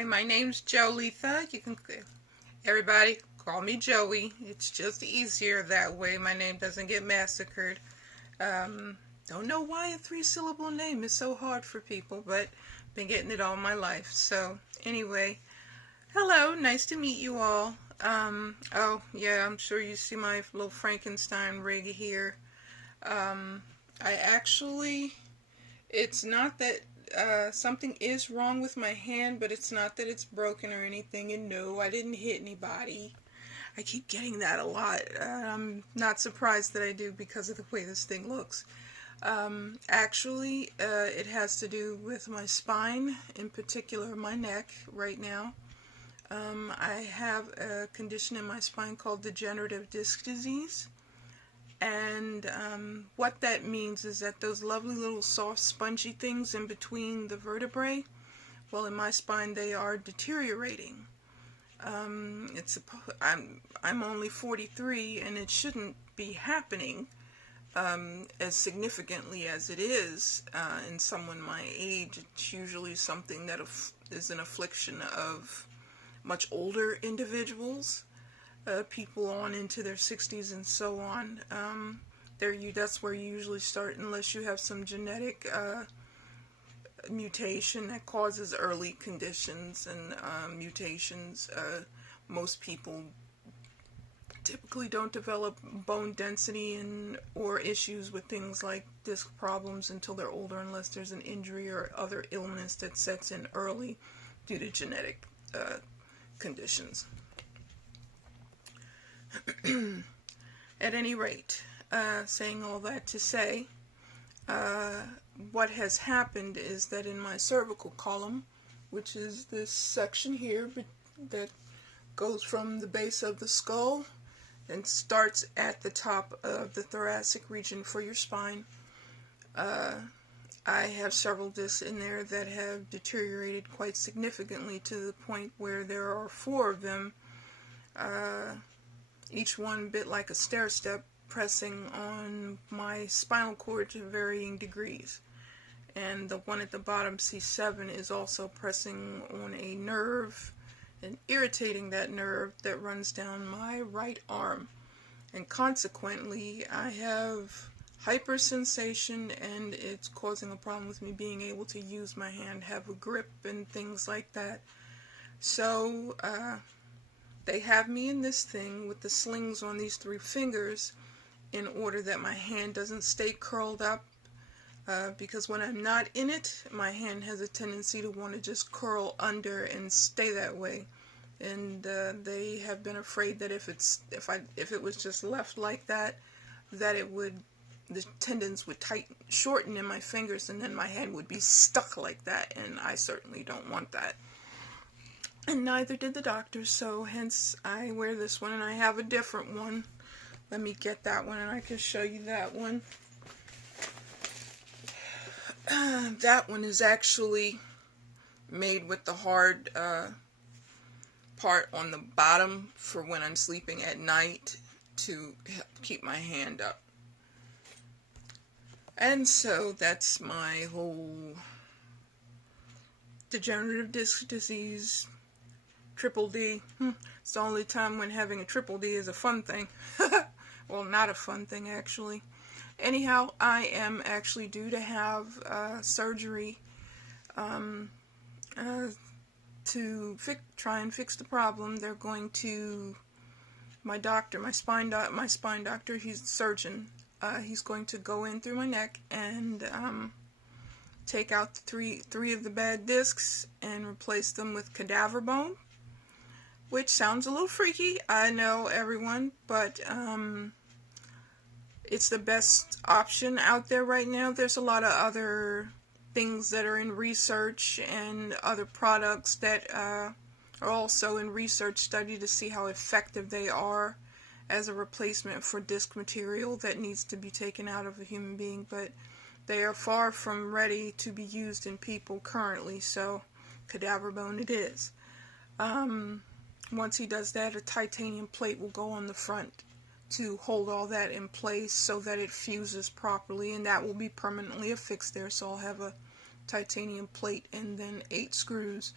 Hi, my name's Joee. You can, everybody, call me Joey. It's just easier that way. My name doesn't get massacred. Don't know why a three-syllable name is so hard for people, but been getting it all my life. So, anyway, hello, nice to meet you all. Oh, yeah, I'm sure you see my little Frankenstein rig here. I actually, it's not that something is wrong with my hand, but it's not that it's broken or anything, and no, I didn't hit anybody. I keep getting that a lot. I'm not surprised that I do because of the way this thing looks. Actually, it has to do with my spine, in particular my neck right now. I have a condition in my spine called degenerative disc disease. And what that means is that those lovely little soft spongy things in between the vertebrae, well, in my spine they are deteriorating. I'm only 43 and it shouldn't be happening as significantly as it is in someone my age. It's usually something that is an affliction of much older individuals. People on into their 60s and so on. That's where you usually start, unless you have some genetic mutation that causes early conditions and mutations. Most people typically don't develop bone density or issues with things like disc problems until they're older, unless there's an injury or other illness that sets in early due to genetic conditions. At any rate, saying all that to say, what has happened is that in my cervical column, which is this section here that goes from the base of the skull and starts at the top of the thoracic region for your spine, I have several discs in there that have deteriorated quite significantly to the point where there are 4 of them, each one bit like a stair step, pressing on my spinal cord to varying degrees. And the one at the bottom, C7, is also pressing on a nerve and irritating that nerve that runs down my right arm. And consequently, I have hypersensation, and it's causing a problem with me being able to use my hand, have a grip, and things like that. So, they have me in this thing with the slings on these 3 fingers in order that my hand doesn't stay curled up, because when I'm not in it, my hand has a tendency to want to just curl under and stay that way. And they have been afraid that if it was just left like that, that the tendons would shorten in my fingers, and then my hand would be stuck like that, and I certainly don't want that. And neither did the doctor, so hence I wear this one, and I have a different one. Let me get that one, and I can show you that one. That one is actually made with the hard part on the bottom for when I'm sleeping at night to keep my hand up. And so that's my whole degenerative disc disease, triple D. It's the only time when having a triple D is a fun thing. Well, not a fun thing, actually. Anyhow, I am actually due to have surgery to try and fix the problem. They're going to, my spine doctor, he's a surgeon. He's going to go in through my neck and take out three of the bad discs and replace them with cadaver bone, which sounds a little freaky, I know, everyone, but it's the best option out there right now. There's a lot of other things that are in research and other products that are also in research study to see how effective they are as a replacement for disc material that needs to be taken out of a human being, but they are far from ready to be used in people currently, so cadaver bone it is. Once he does that, a titanium plate will go on the front to hold all that in place so that it fuses properly, and that will be permanently affixed there. So I'll have a titanium plate and then 8 screws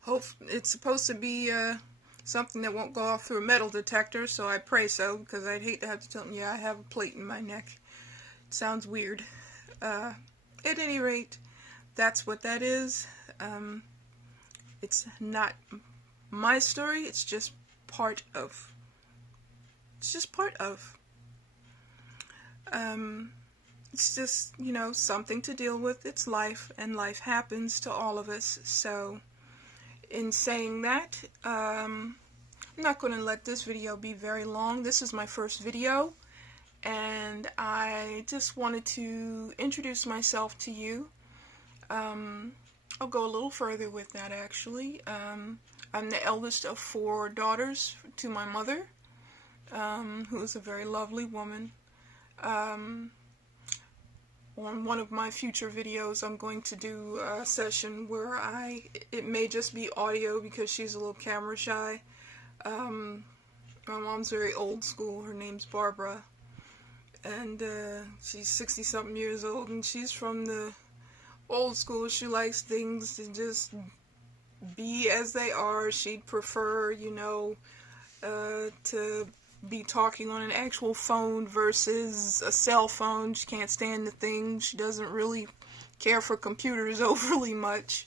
Hope it's supposed to be something that won't go off through a metal detector, so I pray so, because I'd hate to have to tell them, yeah, I have a plate in my neck. It sounds weird. At any rate, that's what that is. It's not my story, it's just part of. It's just part of. It's just, something to deal with. It's life, and life happens to all of us. So, in saying that, I'm not going to let this video be very long. This is my first video, and I just wanted to introduce myself to you. I'll go a little further with that, actually. I'm the eldest of 4 daughters to my mother, who is a very lovely woman. On one of my future videos, I'm going to do a session where it may just be audio because she's a little camera shy. My mom's very old school. Her name's Barbara, and she's 60-something years old, and she's from the old school. She likes things to just be as they are. She'd prefer, to be talking on an actual phone versus a cell phone. She can't stand the thing. She doesn't really care for computers overly much.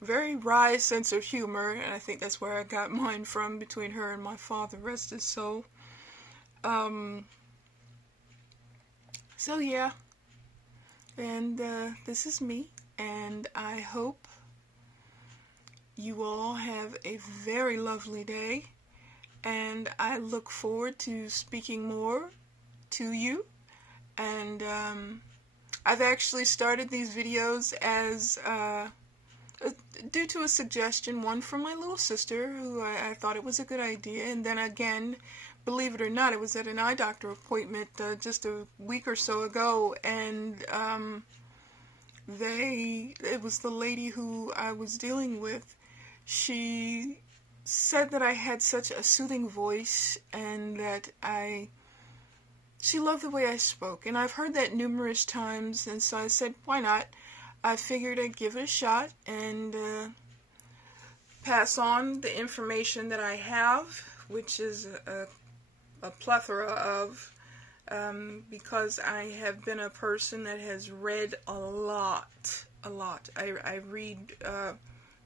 Very wry sense of humor, and I think that's where I got mine from, between her and my father, rest his soul. So yeah, and this is me, and I hope you all have a very lovely day, and I look forward to speaking more to you. And I've actually started these videos as due to a suggestion, one from my little sister, who I thought it was a good idea, and then again, believe it or not, I was at an eye doctor appointment just a week or so ago, and it was the lady who I was dealing with. She said that I had such a soothing voice, and that she loved the way I spoke, and I've heard that numerous times, and so I said, why not? I figured I'd give it a shot and pass on the information that I have, which is a plethora of, because I have been a person that has read a lot. I read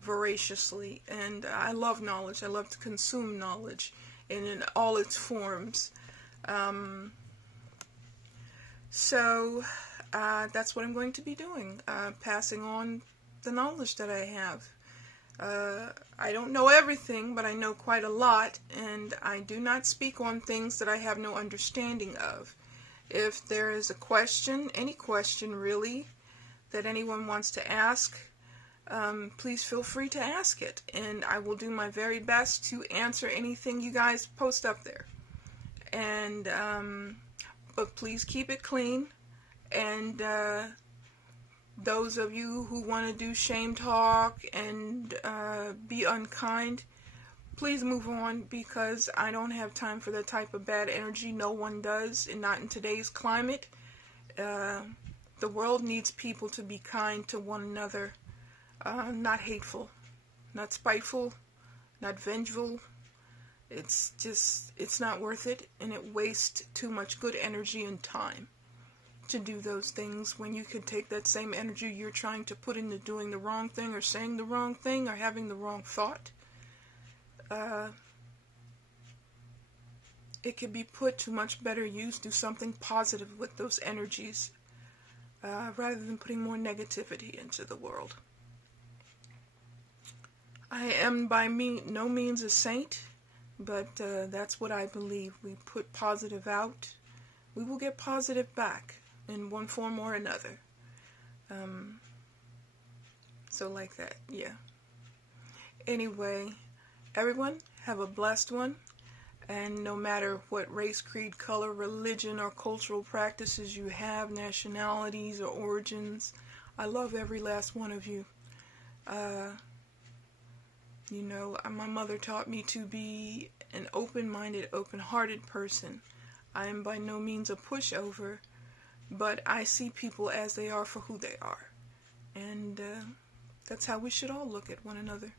voraciously, and I love knowledge. I love to consume knowledge in all its forms. So that's what I'm going to be doing, passing on the knowledge that I have. I don't know everything, but I know quite a lot, and I do not speak on things that I have no understanding of. If there is a question, any question really, that anyone wants to ask, please feel free to ask it, and I will do my very best to answer anything you guys post up there. And but please keep it clean, and those of you who want to do shame talk and be unkind, please move on, because I don't have time for that type of bad energy. No one does, and not in today's climate. The world needs people to be kind to one another, not hateful, not spiteful, not vengeful. It's not worth it, and it wastes too much good energy and time to do those things, when you could take that same energy you're trying to put into doing the wrong thing, or saying the wrong thing, or having the wrong thought. It could be put to much better use. Do something positive with those energies, rather than putting more negativity into the world. I am by no means a saint, but that's what I believe. We put positive out, we will get positive back in one form or another. So like that, yeah. Anyway, everyone, have a blessed one. And no matter what race, creed, color, religion, or cultural practices you have, nationalities or origins, I love every last one of you. My mother taught me to be an open-minded, open-hearted person. I am by no means a pushover, but I see people as they are for who they are. And that's how we should all look at one another.